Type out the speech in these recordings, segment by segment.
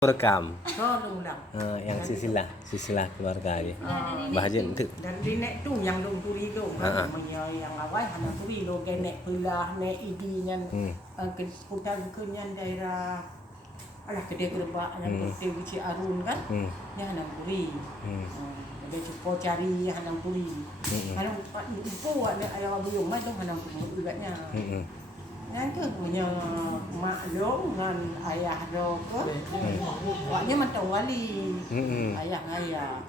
Rekam ulang. yang silsilah keluarga dia. Bahagia itu. Dan di nek tu yang dong turi tu. Yang awal hanya turi lo nek pelah nek idi nyan ke putar kenyan daerah alah kedai gerbak yang kedai Wici Arun kan. Nya hanya turi. Ada cukup cari hanya turi. Hanya info ada ayah buyung mai tu hanya turi agaknya. Nanti punya mak lo dengan ayah lo ke, waknya mentau wali, ayah.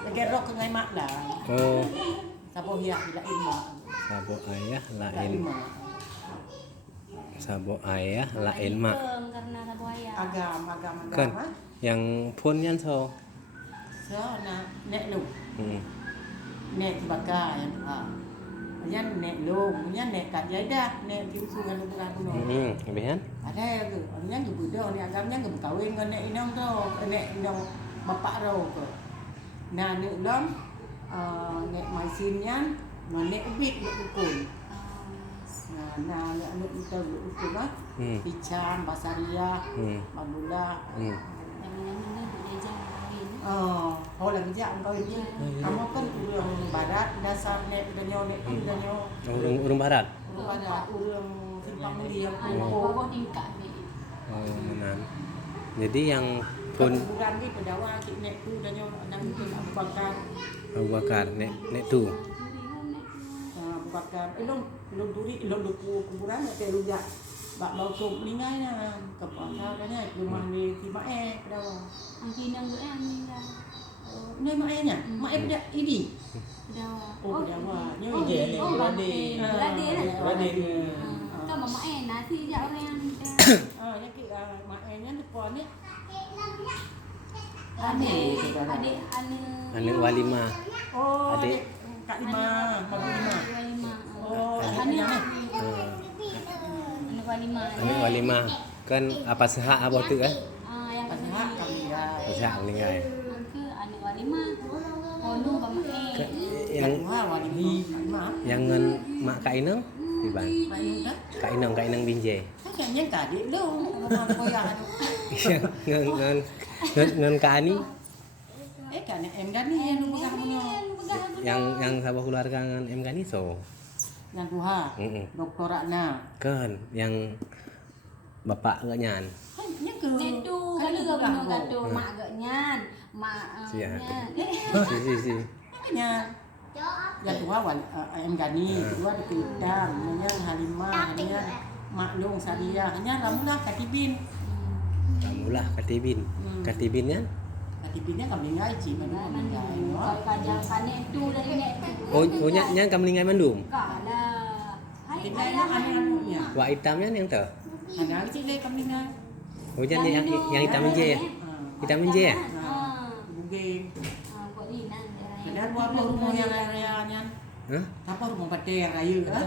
Lagi lo ke ngai mak lah. Oh, Sabo hiak tidak ilmu. sabo ayah lain. Sabo ayah lain mak. Karena sabo ayah. Agam. Kan yang pun yan so. So na nek lu. Nek bakar yang Yan nek lo, yan nek kat jadah, nek diusul dengan bukan kuno. Lebihan? Ada ke, yan juga dah, nek agamnya ke berkahwin dengan nek inang tu, nek inang bapak ro ke. Nah nek lam, nek maisin yan, nek ubik nek ukun. Nah nek itu ukun lah, Icam, Basaria, Mabula. Oh lagi jak kau ini. Kamu kan urang barat dasar nek danyo nek danyo. Urang barat. Urang simpang mulia Bawah tingkat ni. Oh, menan. Jadi yang pun bukan di pedawa nek tu danyo nang itu Abu Bakar. Abu Bakar nek tu. Abu Bakar. Elong turi elong duku kuburan nek telujak. Bak bau sup ningai na kepala kan rumah ni ti mae pedawa. Angkinang tu angkinang. Ni mae nya. Mae pada idi. Pedawa. Oh pedawa. Ni ide ni Berade lah. Berade ni. Kan mama nasi je orang. Yang ke mae nya depan ni. Adik Ane walimah. Oh, Adik Kak Lima. Oh, Ane walimah. Kan apa sehak abah tu kan? yang Pasal kami dah. Sehak meninggal. ke anak walimah. Onu bamak Yang Lima. yang ngen mak Kak Inang tiban. Kak Inang Binjai. Saya yang tadi lu rumah koyak. Ngen Kak Ani Kan em Gani yang lu pegang punya. yang sabah keluarga ngen M Gani so. Yang Tuha. Doktor Ratna. Kan yang bapak gak nyan. Yang ke. Itu kalau gak gaduh mak gak nyan, mak Siap. nyan. Si. Hanya yang Tuha em Gani, kedua di Hitam, yang Halimah, hanya Maklum Saria, hanya lamulah Katibin. Kamulah Katibin. Katibin kan? Katibinnya kami ngaji, mana meninggal. Kau kajang panen tu dari nek. Oh nya kamu meninggal mandum. Kalah. Hai Tinggalnya anu-anunya. Wak hitamnya yang tu. Hanya sih dia kami ngaji. Oh jan yang hitam menje ya? Hitam menje ya? Buging. Kau inan. Padahal apa rumah yang raya-rayanya? Hah? Apa rumah pater raya kan?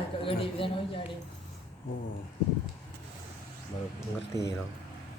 Oh. Baru ngerti loh.